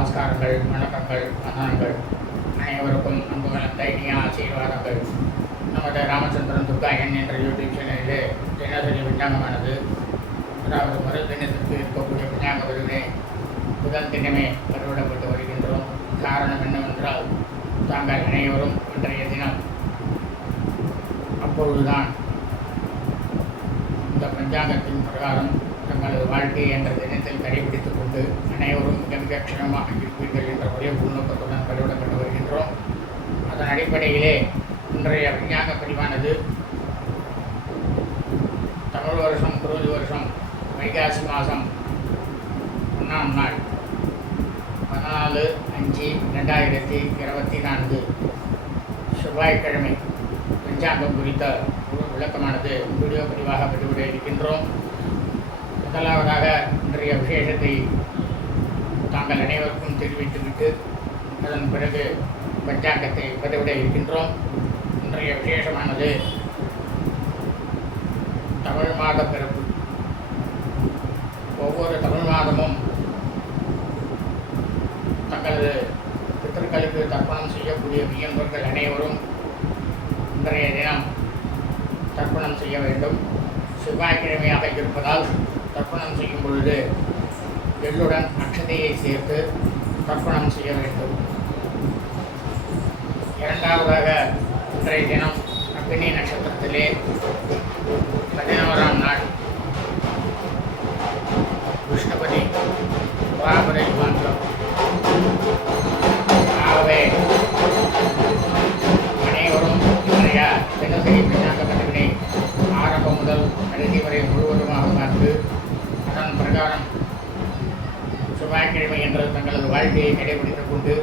நமஸ்காரங்கள் வணக்கங்கள் வந்தனங்கள் அனைவருக்கும் அன்பு கலந்த இனிய ஆசீர்வாதங்கள். நமது ராமச்சந்திரன் துர்காயன் என்ற யூடியூப் சேனலிலே தினசரி விஞ்ஞானமானது அதாவது முதல் தினத்திற்கு இருக்கக்கூடிய விஞ்ஞான பதிவினை முதல் தினமே கருவிடப்பட்டு வருகின்றோம். காரணம் என்னவென்றால் தாங்கள் அனைவரும் இன்றைய தினம் அப்பொழுதுதான் இந்த பஞ்சாங்கத்தின் பிரகாரம் தங்களது வாழ்க்கை என்ற தினத்தில் கடைபிடித்துக் கொண்டு அனைவரும் மிக மிக க்ஷமமாக இருப்பீர்கள் என்ற ஒரே உள்நோக்கத்துடன் பதிவிடப்பட்டு வருகின்றோம். அதன் அடிப்படையிலே இன்றைய விஞ்ஞான பதிவானது தமிழ் வருஷம் குருதி வருஷம் வைகாசி மாதம் ஒன்றாம் நாள் பதினாலு அஞ்சு ரெண்டாயிரத்தி இருபத்தி நான்கு செவ்வாய்க்கிழமை. பஞ்சாங்கம் குறித்த ஒரு விளக்கமானது வீடியோ பதிவாக பதிவிட இருக்கின்றோம். முதலாவதாக இன்றைய விசேஷத்தை தாங்கள் அனைவருக்கும் தெரிவித்துவிட்டு அதன் பிறகு பஞ்சாங்கத்தை பதிவிட இருக்கின்றோம். இன்றைய விசேஷமானது தமிழ் மாத பிறப்பு. ஒவ்வொரு தமிழ் மாதமும் தங்களது பித்தர்களுக்கு தர்ப்பணம் செய்யக்கூடிய வியன்பர்கள் அனைவரும் இன்றைய தினம் தர்ப்பணம் செய்ய வேண்டும். செவ்வாய்க்கிழமையாக இருப்பதால் தர்ப்பணம் செய்யும் பொழுது எள்ளுடன் அக்ஷதையை சேர்த்து தர்ப்பணம் செய்ய வேண்டும். இரண்டாவதாக இன்றைய தினம் அக்னி நட்சத்திரத்திலே பதினோராம் நாள். என்ற தங்களது வாழ்க்கையை கடைபிடித்துக் கொண்டு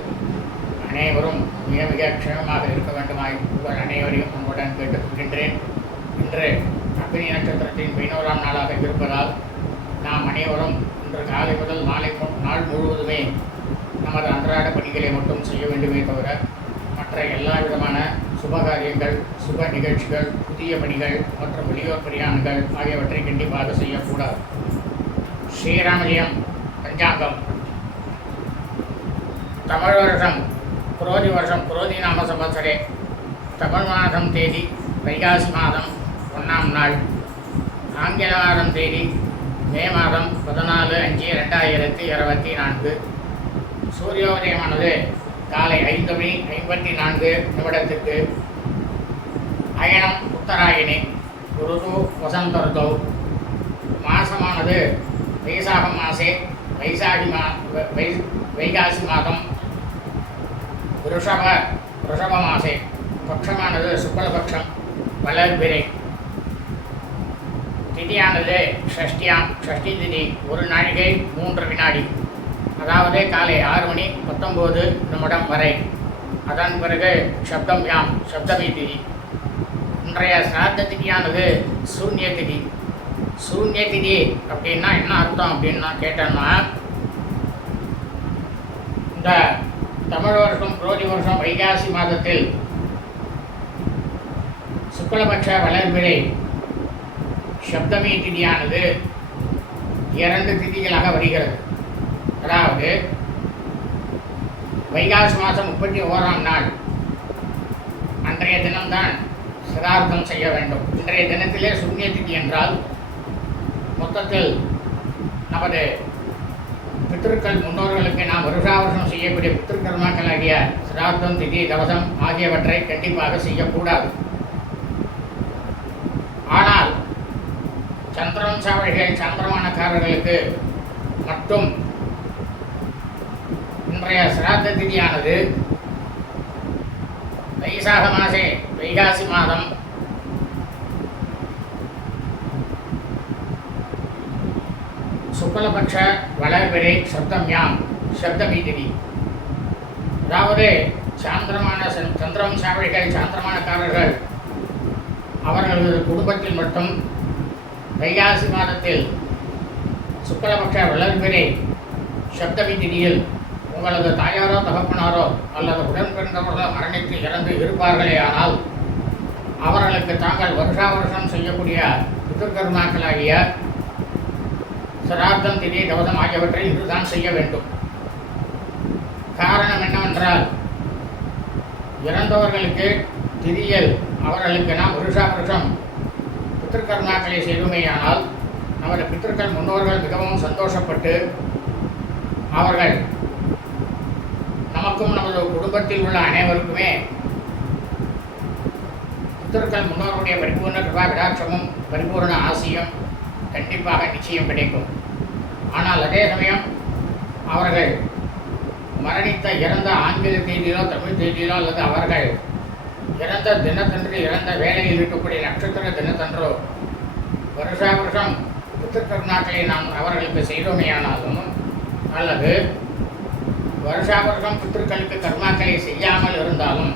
அனைவரும் மிக மிக க்ஷமமாக இருக்க வேண்டுமாய் உங்கள் அனைவரையும் உங்களுடன் கேட்டுக்கொள்கின்றேன் இன்று அக்னி நட்சத்திரத்தின் பதினோராம் நாளாக இருப்பதால் நாம் அனைவரும் இன்று காலை முதல் நாளை நாள் முழுவதுமே நமது அன்றாட பணிகளை மட்டும் செய்ய வேண்டுமே தவிர மற்ற எல்லா விதமான சுபகாரியங்கள் சுப நிகழ்ச்சிகள் புதிய பணிகள் மற்றும் வெளியோர் பிரயாணங்கள் ஆகியவற்றை கண்டிப்பாக செய்யக்கூடாது. ஸ்ரீராமஜெயம் பஞ்சாங்கம். தமிழ் வருஷம் குரோதி வருஷம் குரோதி நாம சம்பத்சரே தமிழ் மாதம் தேதி வைகாசி மாதம் ஒன்றாம் நாள். ஆங்கில மாதம் தேதி மே மாதம் பதினாலு அஞ்சு ரெண்டாயிரத்தி இருபத்தி நான்கு. சூரியோதயமானது காலை ஐந்து மணி ஐம்பத்தி நான்கு நிமிடத்துக்கு. அயனம் உத்தராயணி ருது வசந்த ருதௌ மாசமானது வைசாக மாசே வைசாகி மா வை வைகாசி மாதம் ரிஷப ரிஷப மாசே பட்சமானது சுக்லபட்சம் வளர்பிறை திதியானது ஷஷ்டியாம் ஷஷ்டி திதி ஒரு நாழிகை மூன்று வினாடி। அதாவது காலை ஆறு மணி பத்தொம்போது நிமிடம் வரை। அதன் பிறகு சப்தம் யாம் சப்தமி திதி। இன்றைய சிராத்த திதியானது சூன்ய திதி। சூன்ய திதி அப்படின்னா என்ன அர்த்தம் அப்படின்னு நான் கேட்டேன்னா இந்த தமிழ் கோடி வருஷம் வைகாசி மாதத்தில் சுக்லபட்ச வளர்பிறை சப்தமி திதியானது இரண்டு திதிகளாக வருகிறது. அதாவது வைகாசி மாதம் முப்பத்தி ஓராம் நாள். அன்றைய தினம்தான் சிரார்த்தம் செய்ய வேண்டும். இன்றைய தினத்திலே சுண்ணிய திதி என்றால் மொத்தத்தில் நமது பித்திருக்கள் முன்னோர்களுக்கு நாம் வருஷா வருஷம் செய்யக்கூடிய பித்திருக்கர்மாக்களாகிய சிராத்தம் திதி தவசம் ஆகியவற்றை கண்டிப்பாக செய்யக்கூடாது. ஆனால் சந்திரவம்சாவளிகள் சந்திரமானக்காரர்களுக்கு மட்டும் இன்றைய சிராத்த திதியானது வைசாக மாசே வைகாசி மாதம். சுக்ல சுக்லபக்ஷ வளர்பிறை சப்தம்யாம் சப்தமி திதி அதாவது சாந்திரமான சந்- சந்திரவம்சாவளிகள் சாந்திரமானக்காரர்கள் அவர்களது குடும்பத்தில் மட்டும் வைகாசி மாதத்தில் சுக்லபக்ஷ வளர்பிறை சப்த விதியில் உங்களது தாயாரோ தகப்பனாரோ அல்லது உடன் பிறந்தவர்களோ மரணித்து இறந்து இருப்பார்களே. ஆனால் அவர்களுக்கு தாங்கள் வருஷா வருஷம் செய்யக்கூடிய பிதுர்கர்மாக்களாகிய சிராத்தம் திதி கவதம் ஆகியவற்றை இன்றுதான் செய்ய வேண்டும். காரணம் என்னவென்றால் இறந்தவர்களுக்கு திரியல் அவர்களுக்கு நாம் புருஷா புருஷம் பித்திருக்கர்மாக்களை செய்வோமேயானால் நமது பித்திருக்கள் முன்னோர்கள் மிகவும் சந்தோஷப்பட்டு அவர்கள் நமக்கும் நமது குடும்பத்தில் உள்ள அனைவருக்குமே பித்திருக்கள் முன்னோருடைய பரிபூர்ண கிருபா விடாட்சமும் பரிபூர்ண ஆசியும் கண்டிப்பாக நிச்சயம் கிடைக்கும். ஆனால் அதே சமயம் அவர்கள் மரணித்த இறந்த ஆங்கில தேதியிலோ தமிழ் தேதியிலோ அல்லது அவர்கள் இறந்த தினத்தன்று இறந்த வேலையில் இருக்கக்கூடிய நட்சத்திர தினத்தன்றோ வருஷா வருஷம் பித்திருக்கருணாக்களை நாம் அவர்களுக்கு செய்தோமேயானாலும் அல்லது வருஷா வருஷம் பித்திருக்களுக்கு கர்மாக்களை செய்யாமல் இருந்தாலும்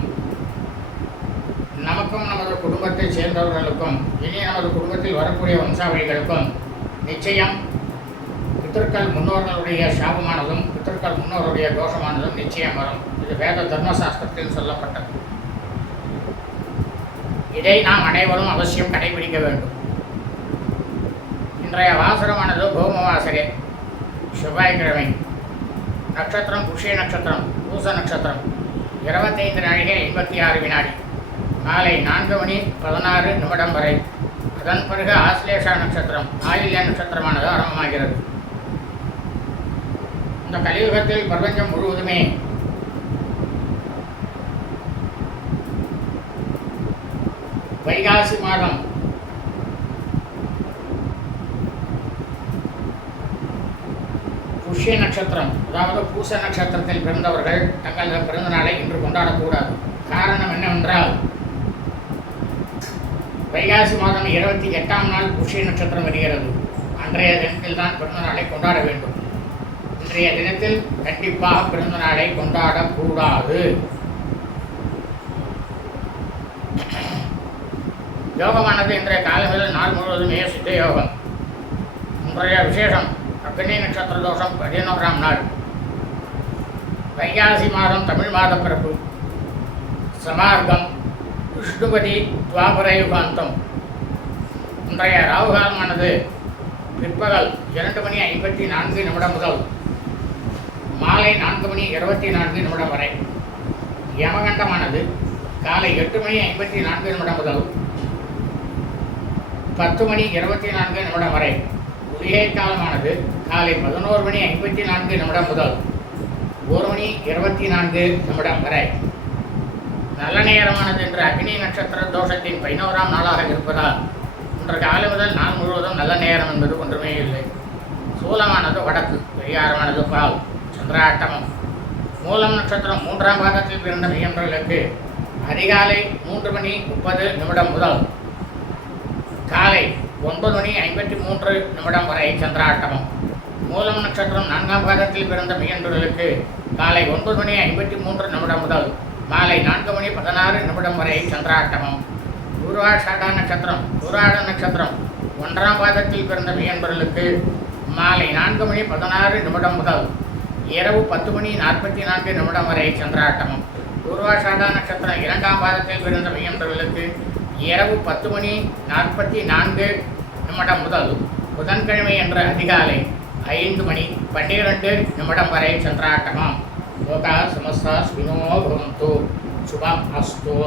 நமக்கும் நமது குடும்பத்தை சேர்ந்தவர்களுக்கும் இனி நமது குடும்பத்தில் வரக்கூடிய வம்சாவளிகளுக்கும் நிச்சயம் பித்திருக்கள் முன்னோர்களுடைய சாபமானதும் பித்திருக்கள் முன்னோருடைய தோஷமானதும் நிச்சயம் வரும். இது வேத தர்மசாஸ்திரத்தில் சொல்லப்பட்டது. இதை நாம் அனைவரும் அவசியம் கடைபிடிக்க வேண்டும். இன்றைய வாசகமானது பௌமவாசகே செவ்வாய்க்கிழமை. நட்சத்திரம் புஷ்ய நட்சத்திரம் பூச நட்சத்திரம். இருபத்தைந்து நாழிகை எண்பத்தி ஆறு வினாடி. மாலை நான்கு மணி பதினாறு நிமிடம் வரை. அதன் பிறகு ஆசிலேஷா நட்சத்திரம் ஆயில்ய நட்சத்திரமானது ஆரம்பமாகிறது. இந்த கலியுகத்தில் பிரபஞ்சம் முழுவதுமே. வைகாசி மாதம். புஷ்ய நட்சத்திரம் அதாவது பூச நட்சத்திரத்தில் பிறந்தவர்கள் தங்களது பிறந்த நாளை இன்று கொண்டாடக்கூடாது. காரணம் என்னவென்றால் வைகாசி மாதம் இருபத்தி எட்டாம் நாள் புஷ்ய நட்சத்திரம் வருகிறது. அன்றைய தினத்தில் தான் பிறந்த நாளை கொண்டாட வேண்டும். இன்றைய தினத்தில் கண்டிப்பாக பிறந்த நாளை கொண்டாடக்கூடாது. யோகமானது இன்றைய காலங்களில் நாள் முழுவதுமே சித்த யோகம். இன்றைய விசேஷம் அக்னி நட்சத்திர தோஷம் பதினோராம் நாள். வைகாசி மாதம் தமிழ் மாத பிறப்பு. சமார்க்கம் விஷ்ணுபதி துவாபர யுகாந்தம். இன்றைய ராகுகாலமானது பிற்பகல் இரண்டு மணி ஐம்பத்தி நான்கு நிமிடம் முதல். மாலை நான்கு மணி இருபத்தி நான்கு நிமிடம் வரை. யமகண்டமானது காலை எட்டு மணி ஐம்பத்தி நான்கு நிமிடம் முதல் பத்து மணி இருபத்தி நான்கு நிமிடம் வரை. குளிகை காலமானது காலை பதினோரு மணி ஐம்பத்தி நான்கு நிமிடம் முதல் ஒரு மணி இருபத்தி நான்கு நிமிடம் வரை. நல்ல நேரமானது என்று அக்னி நட்சத்திர தோஷத்தின் பதினோராம் நாளாக இருப்பதால் இன்று காலை முதல் நாள் முழுவதும் நல்ல நேரம் என்பது ஒன்றுமே இல்லை. சூலமானது வடக்கு பரிகாரமானது பால். சந்திராட்டமம். மூலம் நட்சத்திரம் மூன்றாம் பாதத்தில் பிறந்த மையன்றர்களுக்கு அதிகாலை மூன்று மணி முப்பது நிமிடம் முதல் காலை ஒன்பது மணி ஐம்பத்தி மூன்று நிமிடம் வரை சந்திராட்டமம். மூலம் நட்சத்திரம் நான்காம் பாதத்தில் பிறந்த மையன்றர்களுக்கு காலை ஒன்பது மணி ஐம்பத்தி மூன்று நிமிடம் முதல் மாலை நான்கு மணி பதினாறு நிமிடம் வரை சந்திராட்டமம். பூர்வாஷாடா நட்சத்திரம் பூராட நட்சத்திரம் ஒன்றாம் பாதத்தில் பிறந்த மையன்பர்களுக்கு மாலை நான்கு மணி பதினாறு நிமிடம் முதல் இரவு பத்து மணி நாற்பத்தி நான்கு நிமிடம் வரை சந்திராட்டமும். பூர்வாஷாடா நட்சத்திரம் இரண்டாம் பாதத்தில் பிறந்த மையன்றவர்களுக்கு இரவு பத்து மணி நாற்பத்தி நான்கு நிமிடம் முதல் புதன்கிழமை என்ற அதிகாலை ஐந்து மணி பன்னிரண்டு நிமிடம் வரை சந்திராட்டமம். லோகா சமஸ்தா ஸ்வினோ பவந்து சுபம் அஸ்தோ